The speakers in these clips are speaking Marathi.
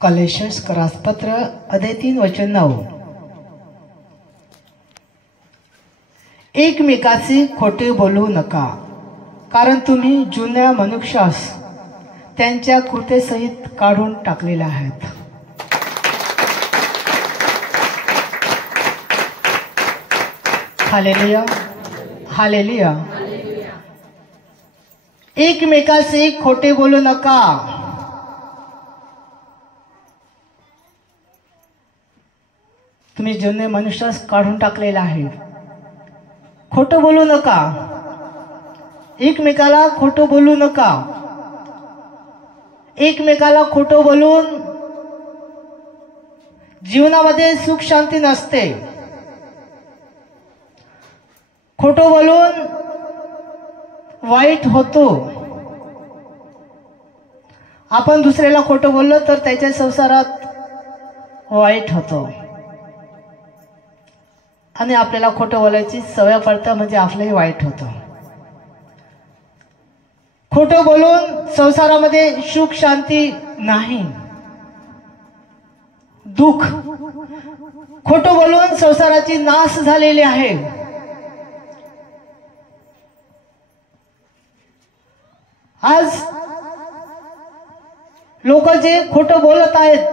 कलेशस करासपत्र अध्याय 3 वचन 9. एकमेकाचे खोटे बोलू नका, कारण तुम्ही जुन्या मनुष्यास त्यांच्या कृतेसहित काढून टाकलेले आहेत. Hallelujah, hallelujah. एकमेकाचे खोटे बोलू नका. तुम्ही जुने मनुष्यास काढून टाकलेला आहे. खोटं बोलू नका, एकमेकाला खोटं बोलू नका. एकमेकाला खोटं बोलून जीवनामध्ये सुख शांती नसते. खोटं बोलून वाईट होतो. आपण दुसऱ्याला खोटं बोललो तर त्याच्या संसारात वाईट होतो आणि आपल्याला खोटं बोलायची सवय पडतं, म्हणजे आपलंही वाईट होतं. खोटं बोलून संसारामध्ये सुख शांती नाही, दुःख. खोटं बोलून संसाराची नाश झालेली आहे. आज लोक जे खोटं बोलत आहेत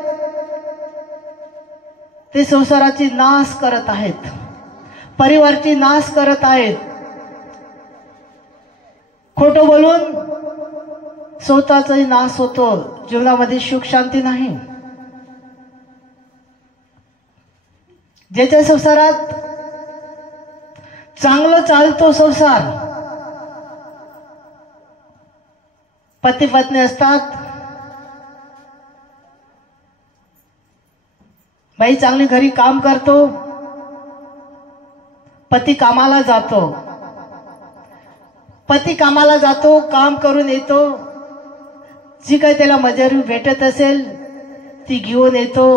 ते संसाराची नाश करत आहेत, परिवाराची नाश करत आहेत. खोटं बोलून स्वतःचाही नाश होतो, जीवनामध्ये सुख शांती नाही. ज्याच्या संसारात चांगलं चालतो संसार, पती पत्नी असतात, बाई चांगली घरी काम करतो, पती कामाला जातो. पती कामाला जातो, काम करून येतो, जी काही त्याला मजुरी भेटत असेल ती घेऊन येतो,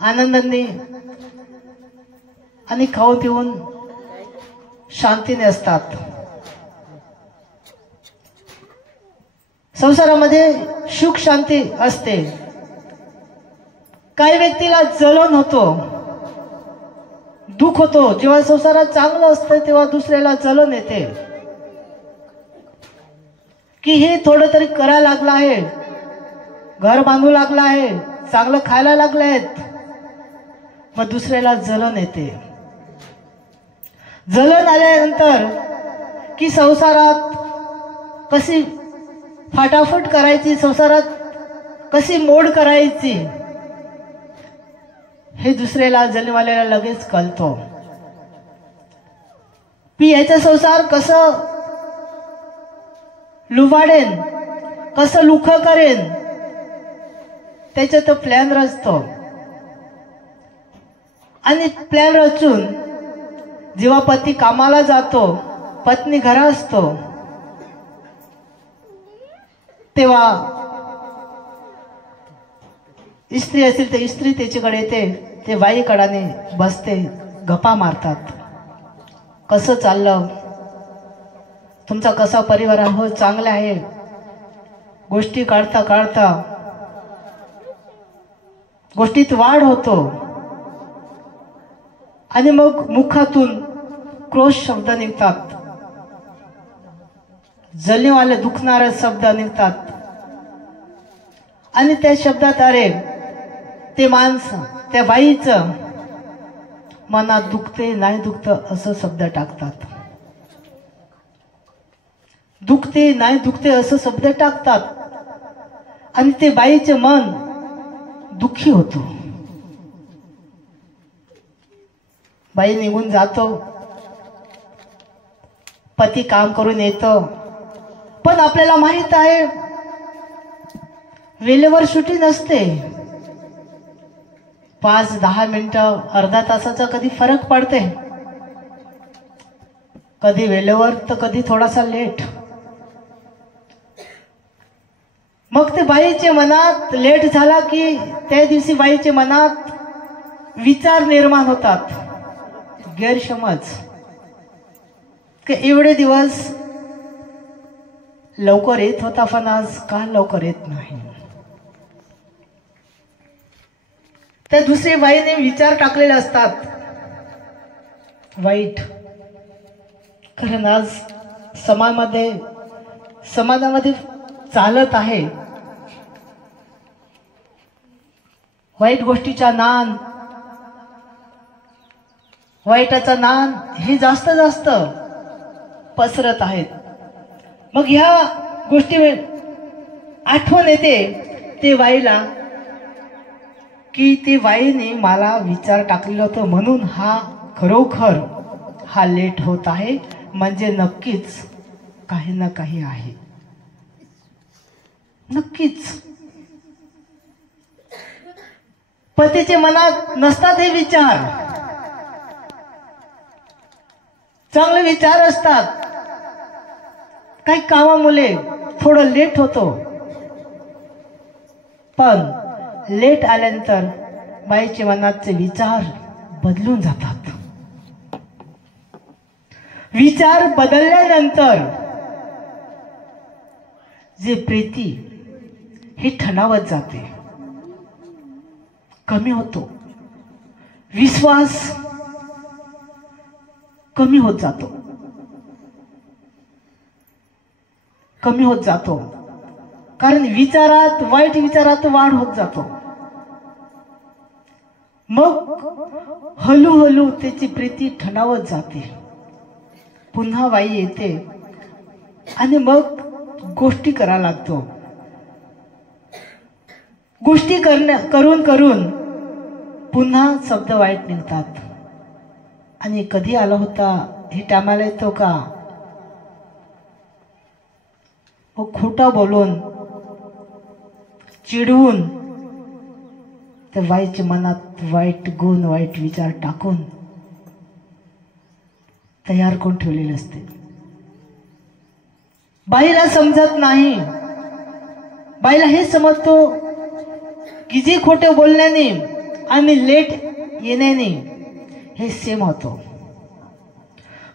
आनंदाने आणि खाऊन पिऊन शांतीने असतात. संसारामध्ये सुख शांती असते. काही व्यक्तीला जलन होतो, दुःख होतो. जेव्हा संसारात चांगलं असतं तेव्हा दुसऱ्याला जलन येते की हे थोडं तरी करायला लागलं आहे, घर बांधू लागलं आहे, चांगलं खायला लागलं आहेत, मग दुसऱ्याला जलन येते. जलन आल्यानंतर की संसारात कशी फाटाफट करायची, संसारात कशी मोड करायची, हे दुसऱ्याला जलवाल्याला लगेच कळतो. याचा संसार कसं लुबाडेन, कसं लुख करेन, त्याचा तो प्लॅन रचतो. आणि प्लॅन रचून जेव्हा पती कामाला जातो, पत्नी घरात असतो, तेव्हा स्त्री असेल तर स्त्री त्याच्याकडे येते, ते बाईकडाने बसते, गप्पा मारतात. कसं चाललं, तुमचा कसा परिवार आहे, हो चांगला आहे, गोष्टी काढता काढता गोष्टीत वाढ होतो. आणि मग मुखातून क्रोध शब्द निघतात, जलनेवाले दुखणारे शब्द निघतात. आणि त्या शब्दात अरे ते माणसं, त्या बाईचं मनात दुखते नाही दुखतं असं शब्द टाकतात. दुखते नाही दुखते असं शब्द टाकतात आणि ते बाईचे मन दुःखी होतो. बाई निघून जातो, पती काम करून येतो, पण आपल्याला माहित आहे वेळेवर सुट्टी नसते. 5-10 मिनिटं, अर्धा तासाचा कधी फरक पडते, कधी वेळेवर तर कधी थोडासा लेट. मग ते बाईच्या मनात लेट झाला की त्या दिवशी बाईच्या मनात विचार निर्माण होतात, गैरसमज, की एवढे दिवस लवकर येत होता पण आज का लवकर येत नाही. त्या दुसऱ्या बाईने विचार टाकलेले असतात वाईट. कारण आज समाजामध्ये चालत आहे वाईट गोष्टीचा नान, वाईटाचा नान हे जास्त पसरत आहेत. मग ह्या गोष्टी आठवण येते ते वाईला की ते वाईने मला विचार टाकलेला होता म्हणून हा खरोखर हा लेट होत आहे. म्हणजे नक्कीच काही ना काही आहे, नक्कीच. पतीच्या मनात नसतात हे विचार, चांगले विचार असतात. काही कामामुळे थोडं लेट होतो, पण लेट आल्यानंतर बाईचे मनाचे विचार बदलून जातात. विचार बदलल्यानंतर जे प्रीती ही ठणावत जाते, कमी होतो. विश्वास कमी होत जातो, कमी होत जातो. कारण विचारात, वाईट विचारात वाढ होत जातो. मग हळूहळू त्याची प्रीती ठणावत जाते. पुन्हा बाई येते आणि मग गोष्टी करायला लागतो. गोष्टी करून पुन्हा शब्द वाईट निघतात. आणि कधी आला होता हे टायमाला येतो का? खोटा बोलून चिडवून त्या बाईच्या मनात वाईट गुण, वाईट विचार टाकून तयार करून ठेवलेले असते. बाईला समजत नाही. बाईला हे समजतो की जे खोटे बोलण्याने आणि लेट येण्याने हे सेम होतो.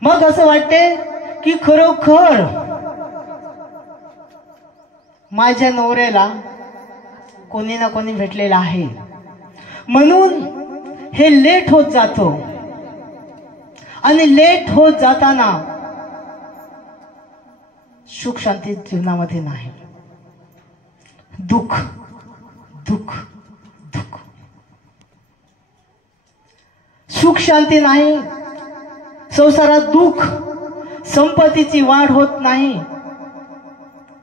मग असं वाटते की खरोखर माझ्या नवऱ्याला कोणी ना कोणी भेटलेला आहे म्हणून हे लेट होत जातो. आणि लेट होत जाताना सुख शांती जीवनामध्ये नाही, दुःख दुःख दुःख. सुख शांती नाही, संसारात दुःख, संपत्तीची वाढ होत नाही,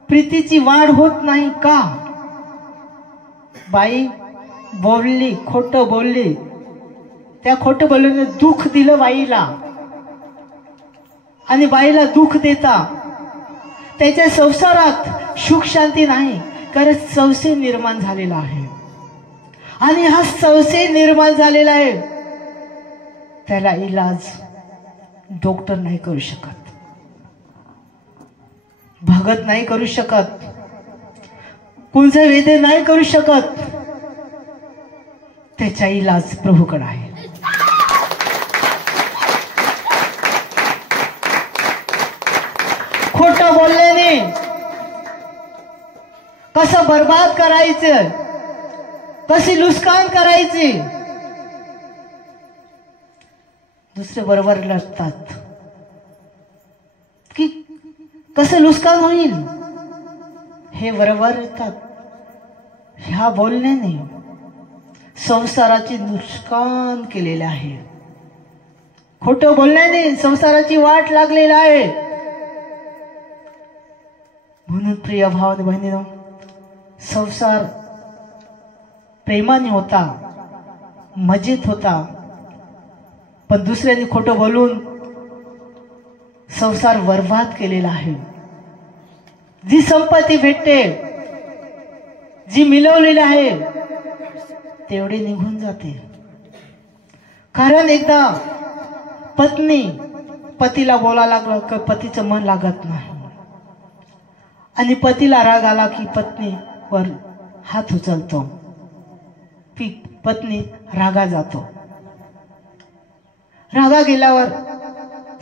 प्रीतीची वाढ होत नाही. का? बाई बोलली, खोटं बोलली, त्या खोटं बोलल्याने दुःख दिलं बाईला. आणि बाईला दुःख देता त्याच्या संसारात सुख शांती नाही. कारण संशय निर्माण झालेला आहे. आणि हा संशय निर्माण झालेला आहे, त्याला इलाज डॉक्टर नाही करू शकत, भगत नाही करू शकत, कोणचा वैद्य नाही करू शकत. त्याचा इलाज प्रभूकडे आहे. खोटं बोलल्याने कसं बर्बाद करायचं, कशी नुकसान करायची, दुसरे बरोबर लढतात की कसं नुकसान होईल हे बरोबर येतात. ह्या बोलण्याने संसाराचे नुकसान केलेले आहे. खोटं बोलण्याने संसाराची वाट लागलेली आहे. म्हणून प्रिय भावाने बहिणीनो, संसार प्रेमाने होता, मजेत होता, पण दुसऱ्यांनी खोटं बोलून संसार बर्बाद केलेला आहे. जी संपत्ती भेटते, जी मिळवलेली आहे, तेवढे निघून जाते. कारण एकदा पत्नी पतीला बोलायला लागलं की पतीचं मन लागत नाही. आणि पतीला राग आला की पत्नीवर हात उचलतो, पत्नी रागा जातो. रागा गेल्यावर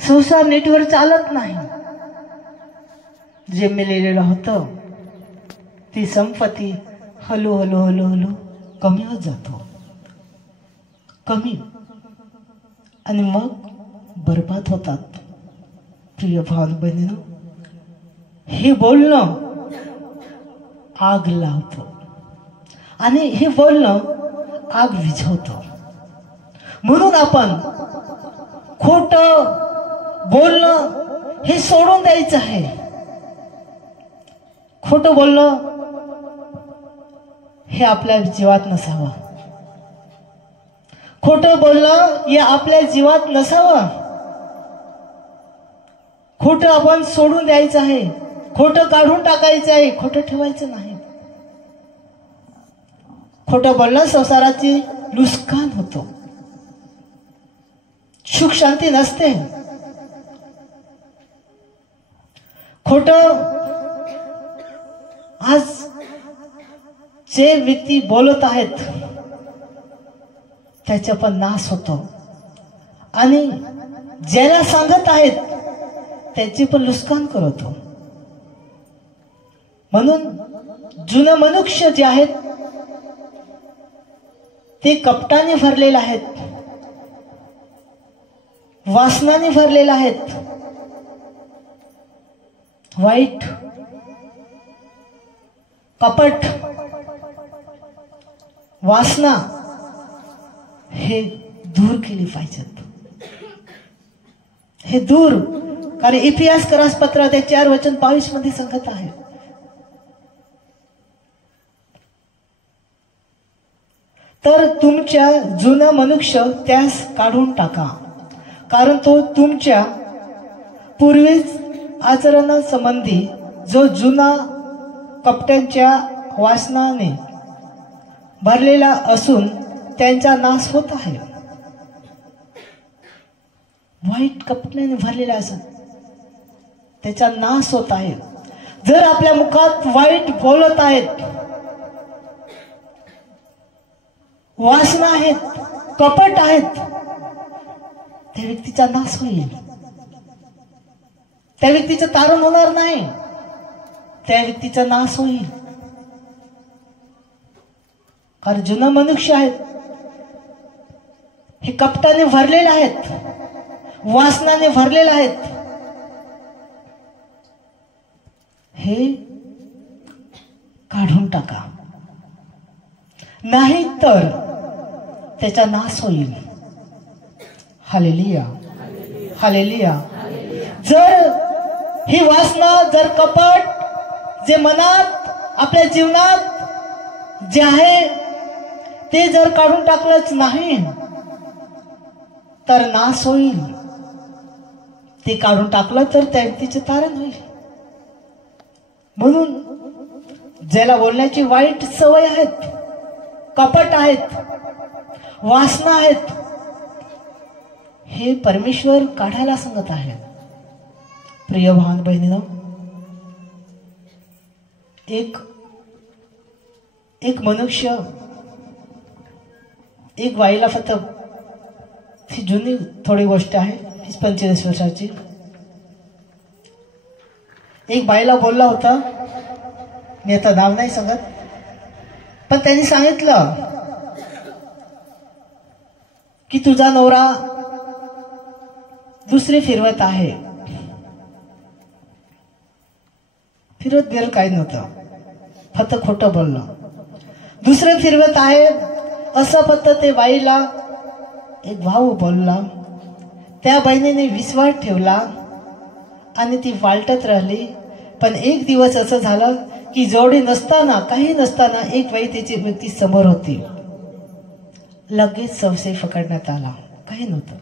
संसार नीटवर चालत नाही. जे मिळालेलं होतं ती संपत्ती हळूहळू कमी होत जातो. कमी आणि मग बरबाद होतात। प्रिय भाव बहिणींनो, हे बोलणं आग लावतं आणि हे बोलणं आग विझवतं। म्हणून आपण खोटं बोलणं हे सोडून द्यायचं आहे। खोटं बोलणं हे आपल्या जीवात नसावं। खोटं बोलणं हे आपल्या जीवात नसावं। खोटं आपण सोडून द्यायचं आहे, खोटं काढून टाकायचं आहे, खोटं ठेवायचं नाही। खोटं बोलणं संसाराची नुकसान होतो, सुख शांती नसते। खोटं आज जे व्यक्ती बोलत आहेत त्याचा पण नाश होतो आणि ज्याला सांगत आहेत त्याचे पण नुकसान करतो। म्हणून जुने मनुष्य जे आहेत ते कपटाने भरलेले आहेत, वासनाने भरलेले आहेत। वाईट कपट वासना हे दूर केली पाहिजेत। हे दूर, कारण इतिहास करासपत्र 4:22 मध्ये सांगत आहे, तर तुमच्या जुना मनुष्य त्यास काढून टाका, कारण तो तुमच्या पूर्वीच आचरणासंबंधी जो जुना कपट्यांच्या वासनाने भरलेला असून त्यांचा नाश होत आहे। वाईट कपट्याने भरलेला असून त्याचा नाश होत आहे। जर आपल्या मुखात वाईट बोलत आहेत, वासना आहेत, कपट आहेत, त्या व्यक्तीचा नाश होईल। त्या व्यक्तीचं तारण होणार नाही, त्या व्यक्तीचा नाश होईल। कारण जुना मनुष्य आहेत हे कपटाने भरलेले आहेत, वासनाने भरलेले आहेत। हे काढून टाका, नाही तर त्याचा नाश होईल। Hallelujah, hallelujah. जर ही वासना, जर कपट जे मनात आपल्या जीवनात जे आहे ते जर काढून टाकलंच नाही तर नाश होईल। ते काढून टाकलं तर त्या व्यक्तीचे तारण होईल। म्हणून ज्याला बोलण्याची वाईट सवय आहेत, कपट आहेत, वासना आहेत, हे परमेश्वर काढायला सांगत आहे। प्रिय भाव बहिणींनो, एक मनुष्य, एक बाईला, फक्त ही जुनी थोडी गोष्ट आहे, 25 वर्षाची, एक बाईला बोलला होता, मी आता नाव नाही सांगत, पण त्यांनी सांगितलं की तुझा नवरा दुसरी फिरवत आहे। फिरत गेलं काही नव्हतं, फक्त खोटं बोललं। दुसरं फिरवत आहे असं फक्त ते बाईला एक भाऊ बोलला। त्या बहिणीने विश्वास ठेवला आणि ती वालटत राहिली। पण एक दिवस असं झालं की जोडी नसताना, काही नसताना, एक बाई त्याची व्यक्ती समोर होती। लगेच संशय पकडण्यात आला, काही नव्हतं।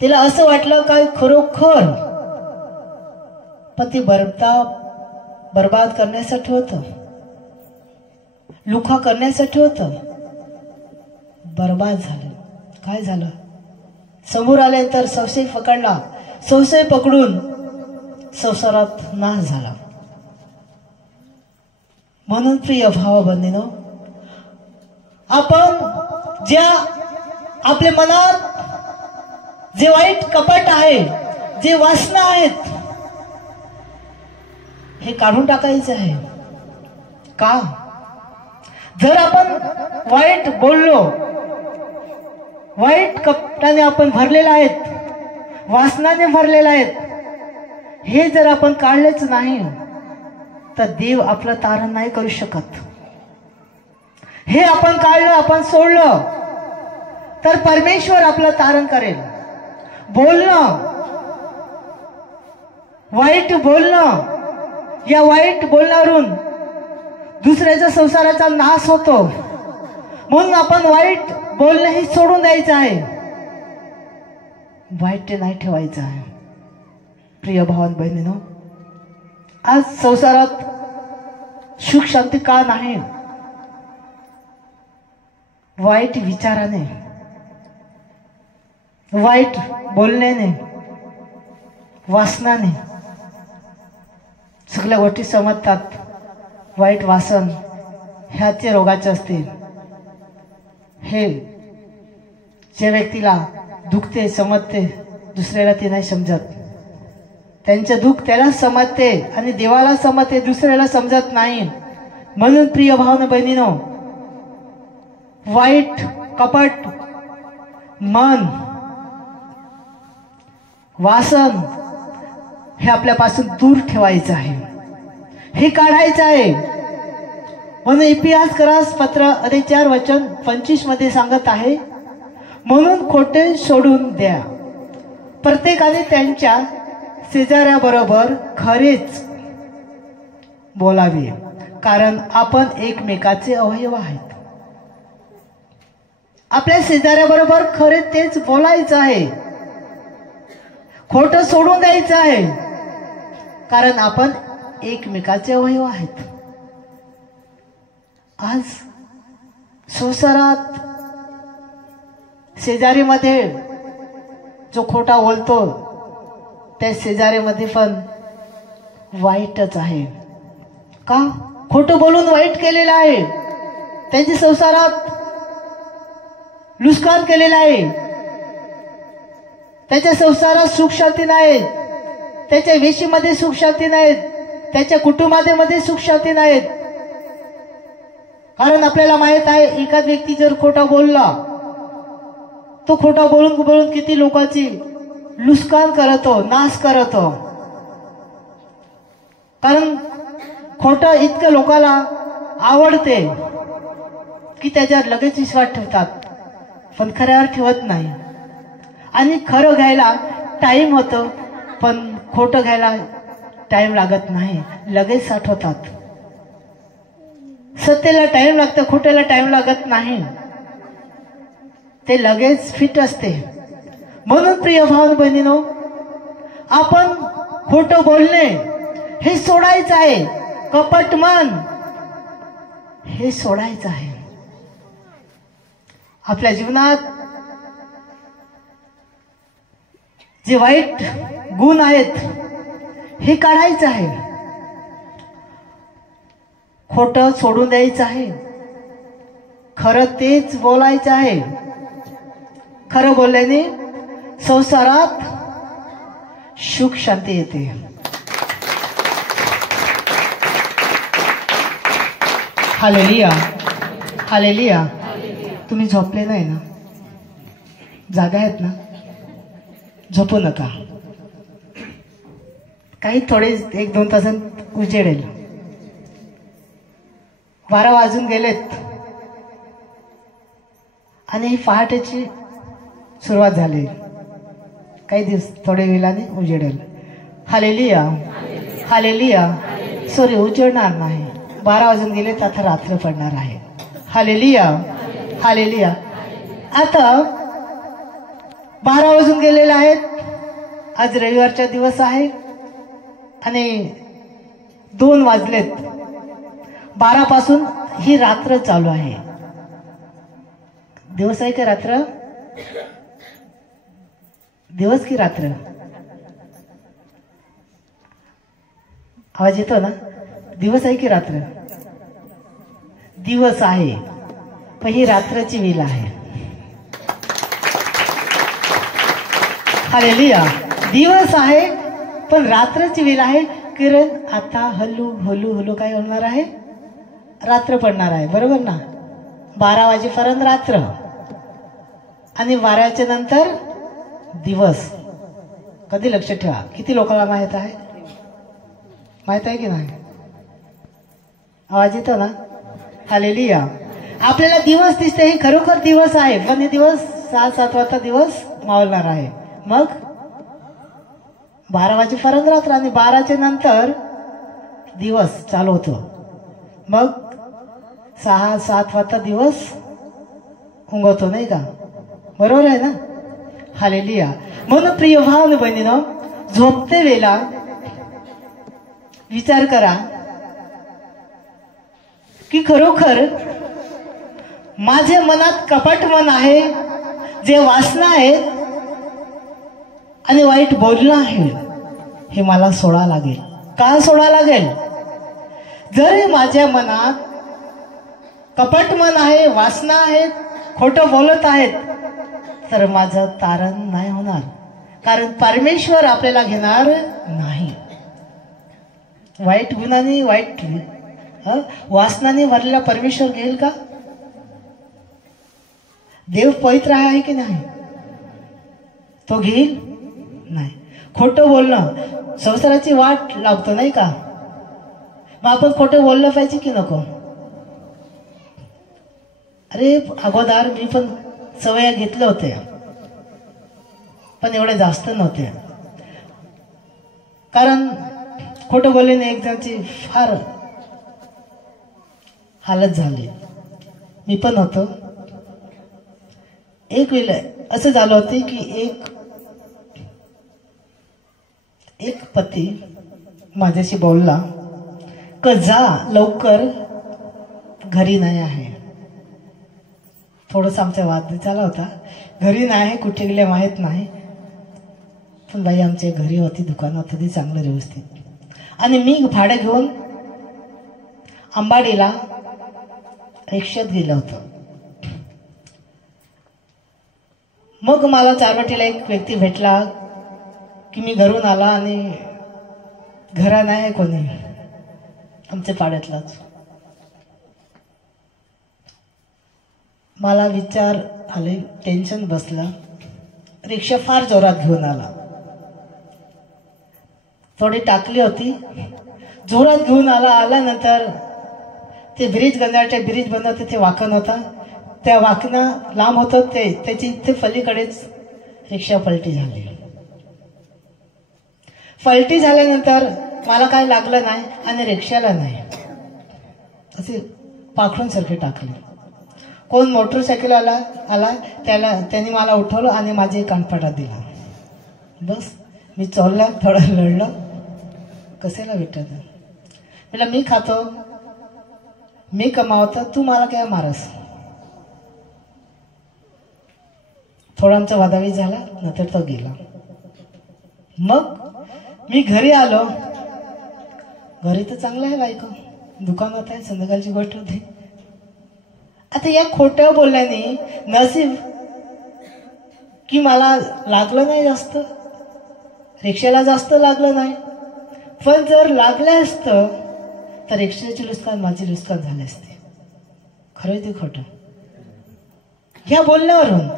तिला असं वाटलं काय खरोखर पती बर्बाद करण्यासाठी होतं, लुखा करण्यासाठी होतं। बर्बाद झालं। काय झालं? समोर आल्यानंतर संशय पकडला, संशय पकडून संसारात नाश झाला। म्हणून प्रिय भाव बंधूंनो, आपण ज्या आपल्या मनात जे वाईट कपट आहे, जे वासना आहेत, हे काढून टाकायचं आहे। का? जर आपण वाईट बोललो, वाईट कपटाने आपण भरलेला आहेत, वासनाने भरलेला आहेत, हे जर आपण काढलेच नाही तर देव आपलं तारण नाही करू शकत. हे आपण काढलं, आपण सोडलं तर परमेश्वर आपलं तारण करेल. बोलणं, वाईट बोलणं, या वाईट बोलण्यावरून दुसऱ्याच्या संसाराचा नाश होतो. म्हणून आपण वाईट बोलणं हे सोडून द्यायचं आहे, वाईट नाही ठेवायचं आहे. प्रिय भावान बहिणीनो, आज संसारात सुख शांती का नाही? वाईट विचाराने, वाईट बोलण्याने, वासनाने सगळ्या गोष्टी समजतात. वाईट वासन ह्याचे रोगाचे असते. हे ज्या व्यक्तीला दुखते समजते, दुसऱ्याला ते नाही समजत. त्यांचे दुःख त्याला समजते आणि देवाला समजते, दुसऱ्याला समजत नाही. म्हणून प्रिय भावना बहिणीनो, वाईट कपट मन वासन हे आपल्यापासून दूर ठेवायचं आहे, हे काढायचं आहे. म्हणून इतिहासकारास पत्र अध्याय 4 वचन 25 मध्ये सांगत आहे, म्हणून खोटे सोडून द्या, प्रत्येकाने त्यांच्या शेजाऱ्याबरोबर खरेच बोलावे, कारण आपण एकमेकाचे अवयव आहेत. आपल्या शेजाऱ्याबरोबर खरे तेच बोलायचं आहे, खोटं सोडून द्यायचं आहे, कारण आपण एकमेकाचे अवयव आहेत. आज संसारात शेजारीमध्ये जो खोटा बोलतो त्या शेजारीमध्ये पण वाईटच आहे. का? खोटं बोलून वाईट केलेलं आहे, त्यांच्या संसारात नुकसान केलेलं आहे, त्याच्या संसारात सुख शांती नाही, त्याच्या वेशीमध्ये सुख शांती नाही, त्याच्या कुटुंबामध्ये सुख शांती नाहीत. कारण आपल्याला माहित आहे, एखाद व्यक्ती जर खोटा बोलला, तो खोटा बोलून बोलून किती लोकांची नुकसान करतो, नाश करतो. कारण खोटं इतकं लोकांना आवडते की त्याच्यावर लगेच विश्वास ठेवतात, पण खऱ्यावर ठेवत नाही. आणि खरं घ्यायला टाइम होतो, पण खोटं घ्यायला टाइम लागत नाही, लगेच साठवतात. सत्याला टाइम लागतं, खोट्याला टाइम लागत नाही, ते लगेच फिट असते. म्हणून प्रिय भाव बहिणीनो, आपण खोटं बोलणे हे सोडायचं आहे, कपट मन हे सोडायचं आहे. आपल्या जीवनात जे वाईट गुण आहेत हे काढायचं आहे, खोटं सोडून द्यायचं आहे, खरं तेच बोलायचं आहे. खरं बोलल्याने संसारात सुख शांती येते. Hallelujah, hallelujah. तुम्ही झोपले नाही ना? जागा आहेत ना? झोपू नका. काही थोडे 1-2 तासांत उजेडेल. 12 वाजून गेलेत आणि ही पहाटेची सुरुवात झाली. काही दिवस थोडे वेळाने उजेडेल. Hallelujah, hallelujah. सॉरी, उजेडणार नाही. 12 वाजून गेलेत, आता रात्र पडणार आहे. Hallelujah, hallelujah. आता 12 वाजून गेलेले आहेत. आज रविवारचा दिवस आहे आणि 2 वाजलेत. 12 पासून ही रात्र चालू आहे. दिवस आहे का रात्र? दिवस की रात्र? आवाज येतो ना? दिवस आहे की रात्र? दिवस आहे, पण ही रात्राची वेळ आहे. हालेलुया. दिवस आहे पण रात्राची वेळ आहे. कारण आता हलू हलू हलू काय होणार आहे? रात्र पडणार आहे, बरोबर ना? 12 वाजेपर्यंत रात्र आणि 12च्या नंतर दिवस. कधी लक्षात ठेवा. किती लोकांना माहित आहे? माहित आहे की नाही? आवाज येतो ना? हालेलुया. आपल्याला दिवस दिसते, हे खरोखर दिवस आहे, पण हे दिवस 6-7 वाजता दिवस मावळणार आहे. मग 12 वाजेपर्यंत रात्र आणि 12च्या नंतर दिवस चालू होतो. मग 6-7 वाजता दिवस उगवतो, नाही का? बरोबर आहे ना? हालेलुया. म्हणून प्रिय भाव बहिणीनो, झोपते वेळेला विचार करा की खरोखर माझे मनात कपट मन आहे, जे वासना आहे आणि वाईट बोलणं आहे, हे मला सोडा लागेल. का सोडा लागेल? जर माझ्या मनात कपट मन आहे, वासना आहेत, खोटं बोलत आहेत, तर माझं तारण नाही होणार. कारण परमेश्वर आपल्याला घेणार नाही. वाईट गुणाने, वाईट वासनाने भरलेला परमेश्वर घेईल का? देव पवित्र आहे की नाही? तो घेईल नाही. खोटं बोलणं संसाराची वाट लागतो, नाही का? मग आपण खोटं बोललं पाहिजे की नको? अरे अगोदर मी पण सवय घेतले होते, पण एवढे जास्त नव्हते. कारण खोटं बोलल्याने एक जणांची फार हालत झाली. मी पण होतो. एक वेळ असं झालं होतं की एक पती माझ्याशी बोलला क जा लवकर, घरी नाही आहे. थोडंसं आमचा वाद झाला होता. घरी नाही, कुठे गेले माहीत नाही, पण बाई आमच्या घरी होती, दुकानात होती, चांगलं व्यवस्थित. आणि मी भाडं घेऊन अंबाडीला रिक्षात गेलो होतो. मग मला चारवाटीला एक व्यक्ती भेटला की मी घरून आला आणि घरा नाही कोणी, आमच्या पाड्यातलाच. मला विचार आले, टेन्शन बसलं. रिक्षा फार जोरात घेऊन आला. थोडी टाकली होती, जोरात घेऊन आल्यानंतर ते ब्रिज गंजाळच्या ब्रिज बनवत होते, ते वाकण होता, त्या वाकणं लांब होतं, त्याची इथे पलीकडेच रिक्षा पलटी झाली. पलटी झाल्यानंतर मला काय लागलं नाही आणि रिक्षाला नाही, असे पाखडून सारखे टाकले. कोण मोटरसायकल आला त्यांनी मला उठवलं आणि माझे कानफटात दिला. बस मी चोरला, थोडं लढलं. कशाला भेटत? म्हटलं मी खातो, मी कमावतो, तू मला काय मारस? थोडा आमचा वादावी झाला, नंतर तो गेला. मग मी घरी आलो. घरी तर चांगलं आहे, बायको दुकानात आहे, संध्याकाळची गोष्ट होती. आता या खोट्या बोलल्याने नसीब की मला लागलं नाही जास्त, रिक्षाला जास्त लागलं नाही. पण जर लागलं असतं तर रिक्षाची नुकसान, माझी नुकसान झाले असते. खरं ते खोटं ह्या बोलण्यावरून.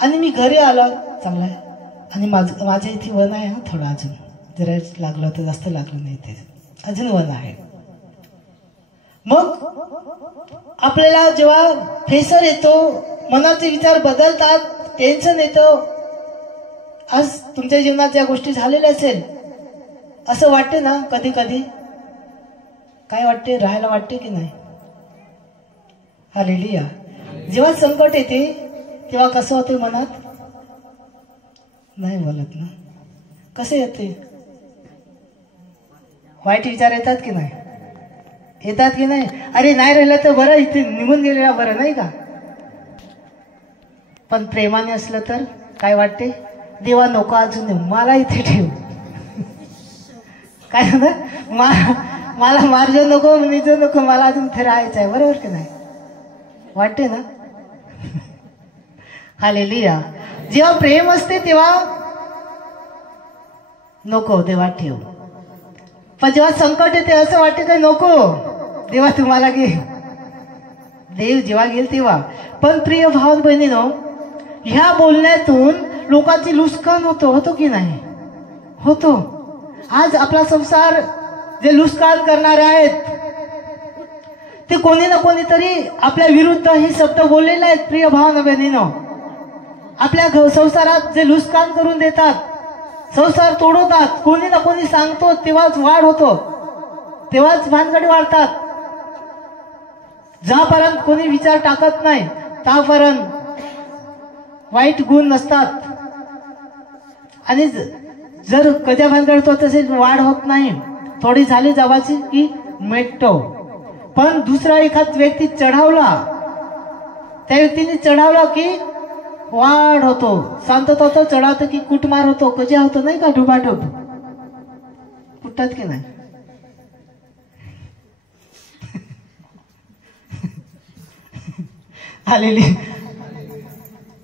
आणि मी घरी आलो, चांगलं आहे. आणि माझ्या इथे वन आहे, हा थोडं अजून जरा लागलं तर, जास्त लागलं नाही, ते अजून वन आहे. मग आपल्याला जेव्हा फेसर येतो, मनाचे विचार बदलतात, टेन्शन येतं. आज तुमच्या जीवनात ज्या गोष्टी झालेल्या असेल, असं वाटते ना कधी कधी? काय वाटते? राहायला वाटते की नाही? हालेलुया. जेव्हा संकट येते तेव्हा कसं होते मनात? नाही बोलत ना. कसे येते? वाईट विचार येतात की नाही? येतात की नाही? अरे नाही राहिलं तर बरं, इथे निघून गेलेला बरं, नाही का? पण प्रेमाने असलं तर काय वाटते? देवा नको अजून, मला इथे ठेव. काय मला मार्ग नको, निज नको, मला अजून इथे राहायचं आहे. बरोबर की नाही? वाटते ना? हालेलुया. जेव्हा प्रेम असते तेव्हा नको, देवा ठेव. पण जेव्हा संकट येते असं वाटते काय नको, देवा तुम्हाला घे, देव जेव्हा घेईल तेव्हा. पण प्रिय भाव बहिणीनो, ह्या बोलण्यातून लोकांची नुकसान होतो की नाही? होतो. आज आपला संसार जे नुकसान करणारे आहेत ते कोणी ना कोणीतरी आपल्या विरुद्ध हे शब्द बोललेले आहेत. प्रिय भाव बहिणीनो, आपल्या संसारात जे नुकसान करून देतात, संसार तोडवतात, कोणी ना कोणी सांगतो तेव्हाच वाढ होतो, तेव्हाच भानगडी वाढतात. ज्यापर्यंत कोणी विचार टाकत नाही त्यापर्यंत वाईट गुण नसतात. आणि जर कधी भानगडतो तसे वाढ होत नाही. थोडी झाली जावाची की मिटतो. पण दुसरा एखाद व्यक्ती चढावला, त्या व्यक्तीने चढावला की वाढ होतो, शांतता होतो. चढावतो की कुटमार होतो, कजा होतो नाही का, ढुबाढुब कुठतात की नाही.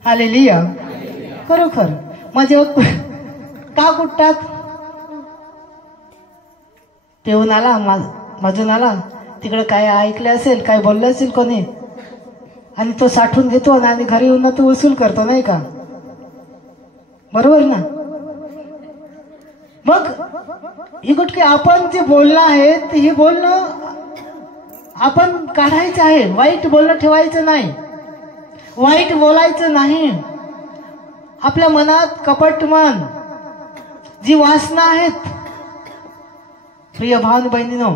हालेलुया. खरोखर माझे का कुठतात? पेऊन आला, माजून आला, तिकडे काय ऐकले असेल, काय बोलले असेल कोणी, आणि तो साठवून घेतो आणि घरी येऊन तो वसूल करतो नाही का? बरोबर ना? मग ही गोष्ट आपण जे बोलणं आहे हे बोलणं आपण काढायचं आहे. वाईट बोलणं ठेवायचं नाही, वाईट बोलायचं नाही. आपल्या मनात कपट मन, जी वासना आहेत, प्रिय भाव बहिणीनो,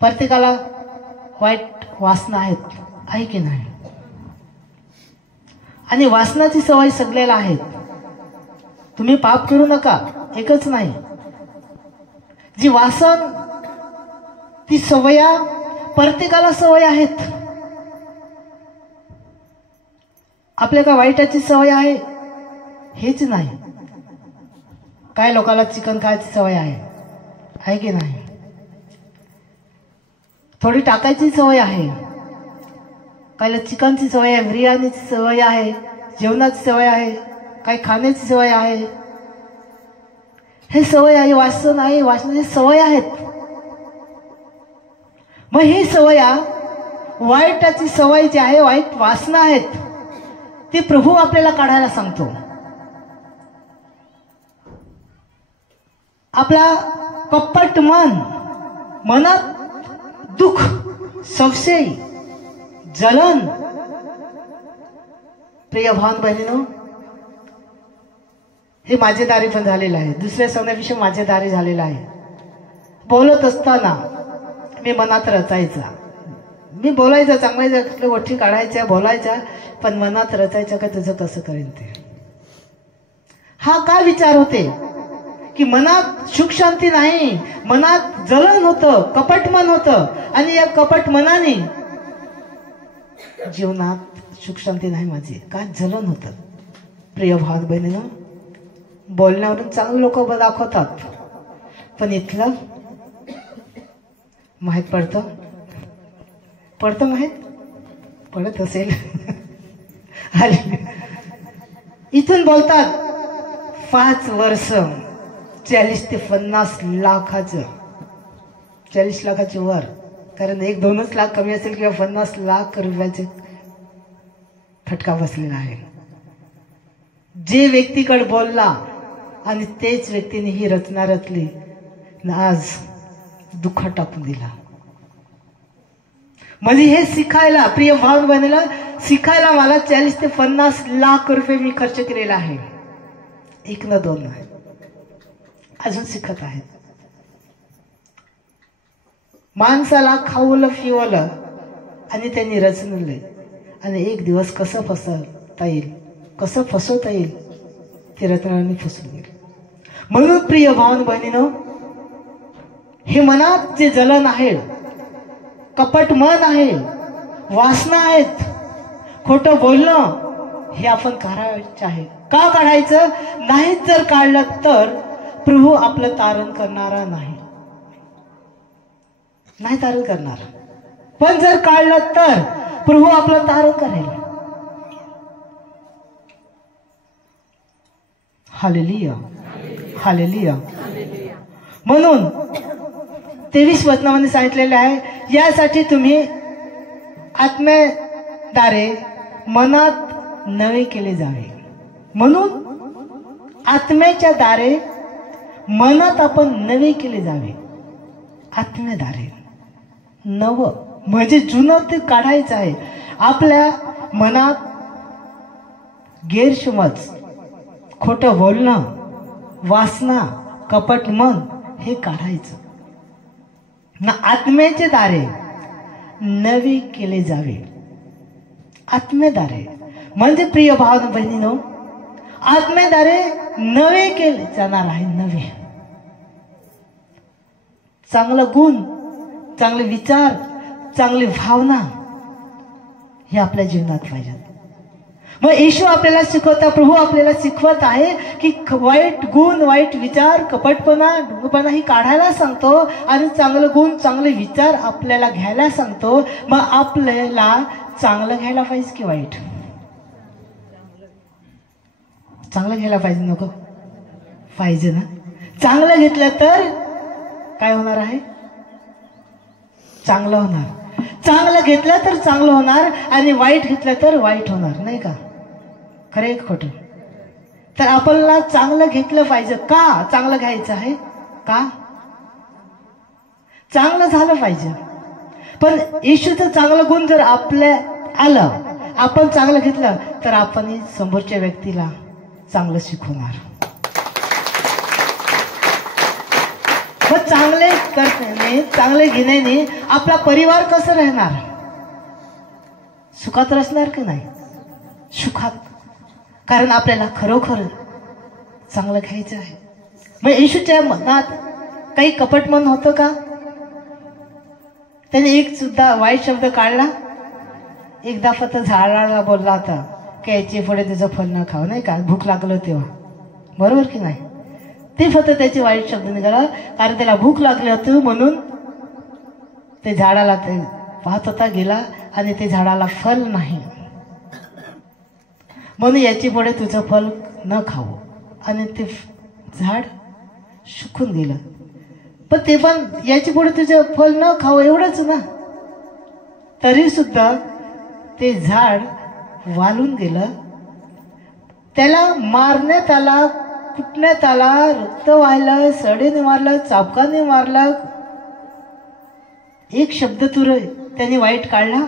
प्रत्येकाला वाईट वासना आहेत, आहे की नाही? आणि वासनाची सवय सगळ्याला आहेत. तुम्ही पाप करू नका, एकच नाही. जी वासन, ती सवया प्रत्येकाला सवय आहेत. आपल्या का वाईटाची सवय आहे हेच नाही. काय लोकांना चिकन खायची सवय आहे की नाही? थोडी टाकायची सवय आहे. कायला चिकनची सवय आहे, बिर्याणीची सवय आहे, जेवणाची सवय आहे, काही खाण्याची सवय आहे. हे सवय आहे, वासन आहे, वासनाची सवय आहेत. मग ही सवया, वाईटाची सवय जी आहे, वाईट वासना आहेत, ती प्रभू आपल्याला काढायला सांगतो. आपला कपट मन, मनात दुःख, संशय, जलन. प्रिय भाव बहिणीनो, हे माझेदारी पण झालेलं आहे. दुसऱ्या सणाविषयी माझेदारी झालेला आहे. बोलत असताना मी मनात रचायचा, मी बोलायचं, चांगल्या गोष्टी काढायच्या, बोलायच्या, पण मनात रचायचं का तुझं कसं करेन ते. हा काय विचार होते की मनात सुख शांती नाही, मनात जलन होतं, कपट मन होतं. आणि या कपट मनाने जीवनात सुख शांती नाही माझी, काय जलन होतं. प्रिय भाव बहिणीनं, बोलण्यावरून चांगले लोक दाखवतात, पण इथलं माहित पडतं माहित पडत असेल. इथून बोलतात 5 वर्ष 40 ते 50 लाखाचं, 40 लाखाचे वर, कारण 1-2च लाख कमी असेल किंवा 50 लाख रुपयाचे फटका बसलेला आहे. जे व्यक्तीकडे बोलला आणि तेच व्यक्तीने ही रचना रचली, आज दुःखात टाकून दिला. म्हणजे हे शिकायला, प्रिय भाव बहिणीला, शिकायला मला 40 ते 50 लाख रुपये मी खर्च केलेला आहे. 1 ना 2 नाही, अजून शिकत आहेत. माणसाला खावलं पिवलं आणि त्यांनी रचनले, आणि एक दिवस कसं फसवता येईल, कसं फसवता येईल ते रचनांनी फसवून गेले. म्हणून प्रिय भाव बहिणीनो, हे मनात जे जलन आहे, कपट मन आहे, वासना आहेत, खोटं बोलणं, हे आपण काढायचं आहे. का काढायचं? नाही जर काढलं तर प्रभू आपलं तारण करणारा नाही, नाही तारण करणार. पण जर काढलं तर प्रभू आपलं तारण करेल. Hallelujah, hallelujah. म्हणून 23 वचनामध्ये सांगितलेले आहे, यासाठी तुम्ही आत्म्याद्वारे मनात नवे केले जावे. म्हणून आत्म्याच्या द्वारे मनात आपण नवे केले जावे. आत्म्याद्वारे नव म्हणजे जुनं ते काढायचं आहे. आपल्या मनात गैरसमज, खोटं बोलणं, वासना, कपट मन हे काढायचं ना. आत्म्याचे दारे नवे केले जावे. आत्म्याद्वारे म्हणजे प्रिय भाव बहिणीनो, आत्म्याद्वारे नवे केले जाणार आहे. नवे चांगलं गुण, चांगले विचार, चांगली भावना हे आपल्या जीवनात पाहिजे. मग येशू आपल्याला शिकवता, प्रभू आपल्याला शिकवत आहे की वाईट गुण, वाईट विचार, कपटपणा, ढोंगपणा ही काढायला सांगतो आणि चांगलं गुण, चांगले विचार आपल्याला घ्यायला सांगतो. मग आपल्याला चांगलं घ्यायला पाहिजे की वाईट? चांगलं घ्यायला पाहिजे नको पाहिजे ना. चांगलं घेतलं तर काय होणार आहे? चांगलं होणार. चांगलं घेतलं तर चांगलं होणार आणि वाईट घेतलं तर वाईट होणार, नाही का? खरं एक खोटं? तर आपल्याला चांगलं घेतलं पाहिजे. का चांगलं घ्यायचं आहे? का चांगलं झालं पाहिजे. पण येशूचं चांगलं गुण जर आपल्या आलं, आपण चांगलं घेतलं तर आपण समोरच्या व्यक्तीला चांगलं शिकवणार. मग चांगले करण्याने, चांगले घेण्याने आपला परिवार कसं राहणार? सुखात असणार की नाही? सुखात. कारण आपल्याला खरोखर चांगलं घ्यायचं आहे. मग येशूच्या मनात काही कपट मन होतं का? त्याने एक सुद्धा वाईट शब्द काढला? एकदा फक्त झाडाला बोलला होता की याची पुढे त्याचं फळ न खावं, नाही का? भूक लागलं तेव्हा, बरोबर की नाही? ते फक्त त्याचे वाईट शब्द निघाला, कारण त्याला भूक लागली होती म्हणून ते झाडाला ते पाहत होता, गेला आणि ते झाडाला फल नाही म्हणून याची पुढे तुझं फल न खावं, आणि ते झाड सुकून गेलं. पण ते पण याची पुढे तुझं फल न खावं एवढंच ना. तरी सुद्धा ते झाड वाळून गेलं. त्याला मारण्यात आला, कुटण्यात आला, रक्त वाहिलं, सडेने मारलं, चापकाने मारलं. एक शब्द तुर त्याने वाईट काढला?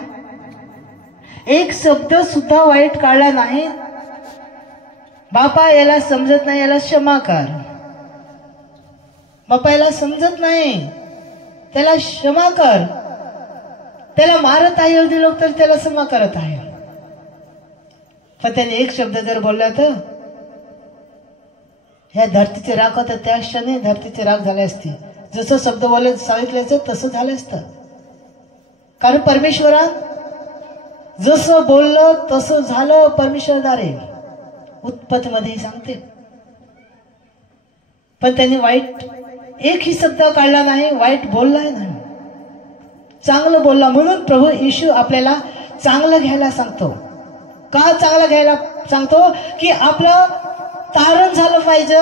एक शब्द सुद्धा वाईट काढला नाही. बापा याला समजत नाही, याला क्षमा कर. बापा याला समजत नाही, त्याला क्षमा कर. त्याला मारत आहे एवढे लोक तर त्याला क्षमा करत आहे. पण त्याने एक शब्द जर बोलला तर ह्या धरतीचे राख होतं, त्या क्षणी धरतीचे राख झाले असते. जसं शब्द बोलत सांगितल्याचं तसं झालं असतं. कारण परमेश्वरा जसं बोललं तसं झालं. परमेश्वरद्वारे उत्पत्तीमध्ये सांगते. पण त्यांनी वाईट एकही शब्द काढला नाही, वाईट बोलला नाही, चांगलं बोलला. म्हणून प्रभू येशू आपल्याला चांगलं घ्यायला सांगतो. का चांगलं घ्यायला सांगतो? की आपलं तारण झालं पाहिजे,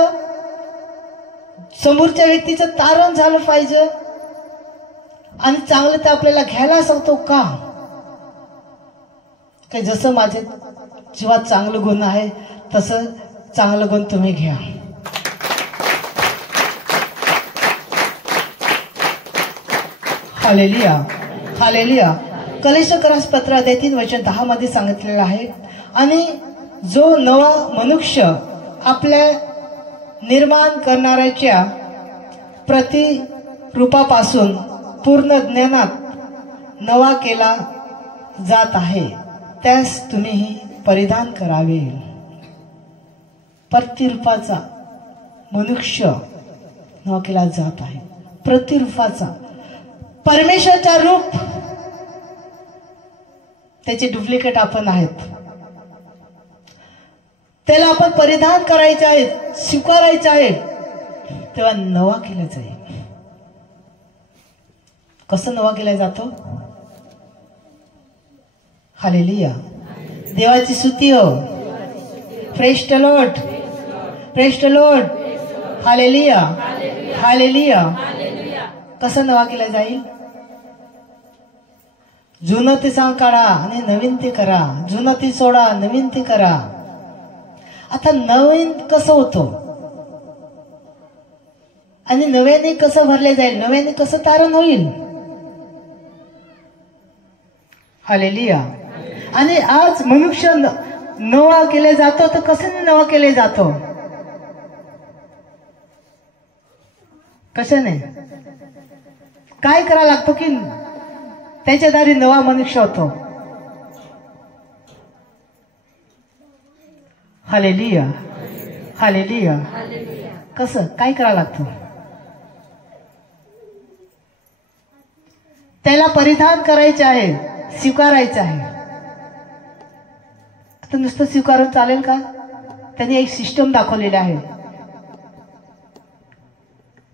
समोरच्या व्यक्तीचं तारण झालं पाहिजे, आणि चांगलं ते आपल्याला घ्यायला सांगतो. का? काही जसं माझे जीवात चांगलं गुण आहे तसं चांगलं गुण तुम्ही घ्या. Hallelujah, hallelujah. कलेशकरास पत्र अध्याय 3 वचन 10 मध्ये सांगितलेलं आहे. आणि जो नवा मनुष्य आपल्या निर्माण करणाऱ्याच्या प्रतिरूपापासून पूर्ण ज्ञानात नवा केला जात आहे, त्यास तुम्ही परिधान करावे. प्रतिरूपाचा मनुष्य नवा केला जात आहे. प्रतिरूपाचा परमेश्वरचा रूप, त्याचे डुप्लिकेट आपण आहेत. त्याला आपण परिधान करायचे आहे, स्वीकारायचे आहे, तेव्हा नवा केला जाईल. कसं नवा केला जातो? हालेलुया. देवाची स्तुती हो. Praise the Lord, praise the Lord. Hallelujah, hallelujah. कसं नवा केला जाईल? जुनं ते सांग काढा आणि नवीन ते करा, जुनं ते सोडा नवीन ते करा. आता नवीन कसं होतं आणि नव्याने कसं भरले जाईल, नव्याने कसं तारण होईल? हालेलुया. आणि आज मनुष्य नवा केले जातो, तर कशाने नवा केले जातो? कशाने? काय करावं लागतो की त्याच्या दारी नवा मनुष्य होतो? Hallelujah, hallelujah. कसं काय करावं लागतं? त्याला परिधान करायचे आहे, स्वीकारायचं आहे. आता नुसतं स्वीकारून चालेल का? त्यांनी एक सिस्टम दाखवलेली आहे.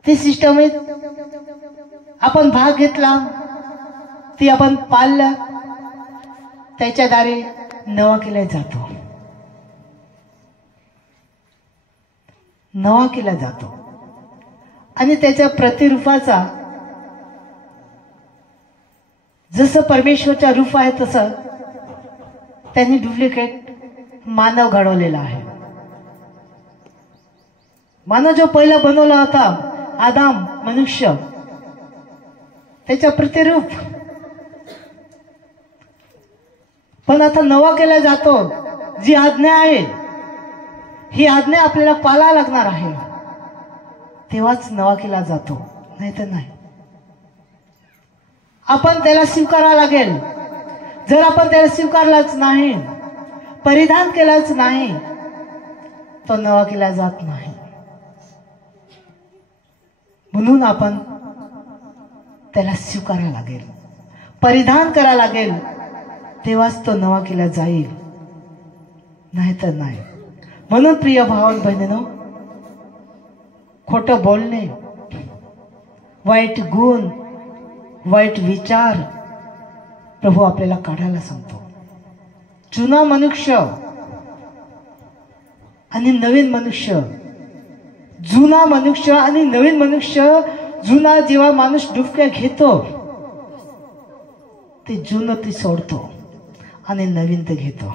ती सिस्टम आपण भाग घेतला, ती आपण पाळलं, त्याच्या दारी नवा केला जातो, नवा केला जातो. आणि त्याच्या प्रतिरूपाचा जसं परमेश्वरच्या रूप आहे तसं त्यांनी डुप्लिकेट मानव घडवलेला आहे. मानव जो पहिला बनवला होता आदाम मनुष्य, त्याच्या प्रतिरूप. पण आता नवा केला जातो. जी आज्ञा आहे ही आज्ञा आपल्याला पाळायला लागणार आहे, तेव्हाच नवा केला जातो, नाही तर नाही. आपण त्याला स्वीकारावं लागेल. जर आपण त्याला स्वीकारलाच नाही, परिधान केलाच नाही, तो नवा केला जात नाही. म्हणून आपण त्याला स्वीकारावं लागेल, परिधान करावं लागेल, तेव्हाच तो नवा केला जाईल, नाही तर नाही. म्हणून प्रिय भावन बहिणींनो, खोटं बोलणे, वाईट गुण, वाईट विचार प्रभू आपल्याला काढायला सांगतो. जुना मनुष्य आणि नवीन मनुष्य, जुना मनुष्य आणि नवीन मनुष्य. जुना जेव्हा माणूस डुबक्या घेतो, ते जुनं ते सोडतो आणि नवीन ते घेतो.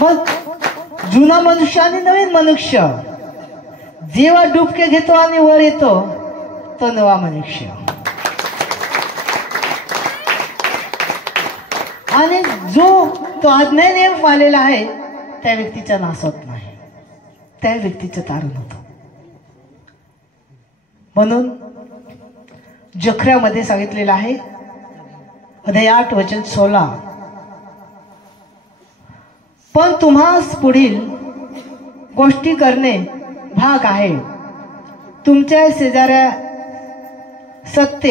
मग जुना मनुष्य आणि नवीन मनुष्य जेव्हा डुबके घेतो आणि वर येतो, तो नवा मनुष्य. आणि जो तो आज्ञेने पाळलेला आहे, त्या व्यक्तीचा नाश होत नाही, त्या व्यक्तीचं तारण होतं. म्हणून जखऱ्यामध्ये सांगितलेलं आहे, अध्याय 8 वचन 16, पण तुम्हास पुढील गोष्टी करणे भाग आहे. तुमच्या शेजाऱ्या सत्य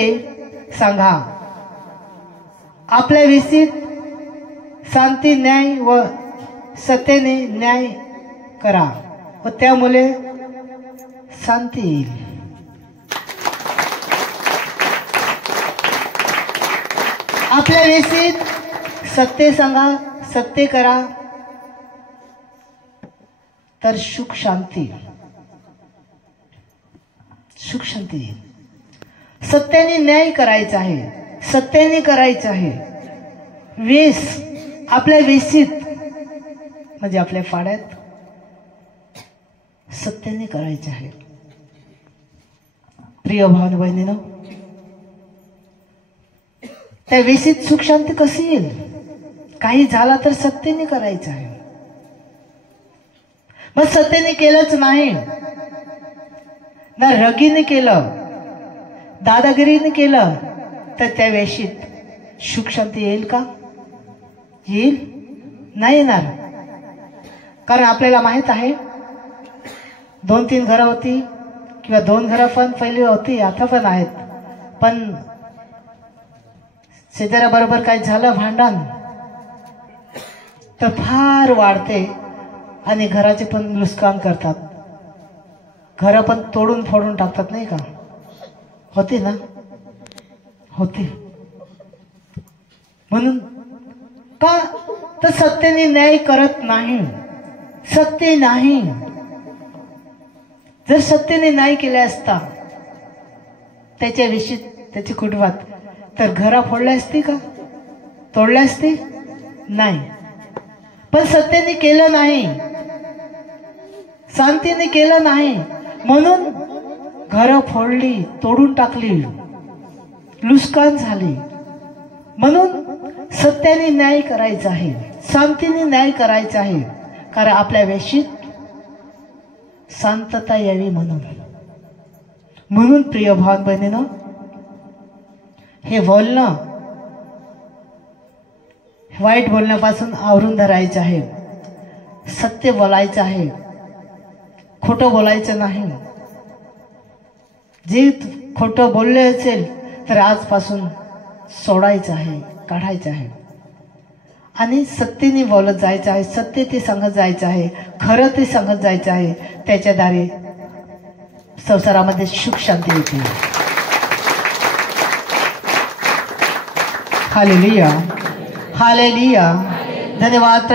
सांगा, आपल्या विषयी शांती, न्याय व सत्तेने न्याय करा व त्यामुळे शांती येईल. आपल्या विषयी सत्य सांगा, सत्य करा, तर सुख शांती, सुख शांती येईल. सत्याने न्याय करायचा आहे, सत्याने करायचं आहे. वेश आपल्या वेशीत म्हणजे आपल्या पाड्यात सत्याने करायचं आहे. प्रिय भावन बहिणींनो, त्या वेशीत सुख शांती कशी येईल? काही झाला तर सत्याने करायचं आहे. मग सत्याने केलंच नाही, ना रगीने केलं, दादागिरीने केलं, तर त्या वेशीत सुख शांती येईल का? येईल? नाही येणार. कारण आपल्याला माहित आहे, 2-3 घरं होती किंवा 2 घरं पण पहिली होती, आता पण आहेत. पण शेजाऱ्याबरोबर काही झालं भांडण तर फार वाढते आणि घराचे पण नुकसान करतात, घरं पण तोडून फोडून टाकतात, नाही का? होते ना, होते. म्हणून का तर सत्याने न्याय करत नाही, सत्य नाही. जर सत्याने न्याय केला असता त्याच्याविषयी त्याच्या कुटुंबात, तर घरा फोडल्या असती का, तोडल्या असती? नाही. पण सत्याने केलं नाही, शांतीने केलं नाही, म्हणून घरं फोडली, तोडून टाकली, नुकसान झाली. म्हणून सत्याने न्याय करायचा आहे, शांतीने न्याय करायचा आहे, कारण आपल्या वेशीत शांतता यावी म्हणून. म्हणून प्रिय भाव बहिणीनं, हे बोलणं, वाईट बोलण्यापासून आवरून धरायचं आहे, सत्य बोलायचं आहे, खोटं बोलायचं नाही. जे खोटं बोलले असेल तर आजपासून सोडायचं आहे, काढायचं आहे, आणि सत्याने बोलत जायचं आहे, सत्य ते सांगत जायचं आहे, खरं ते सांगत जायचं आहे. त्याच्याद्वारे संसारामध्ये सुख शांती येते. Hallelujah, hallelujah. धन्यवाद.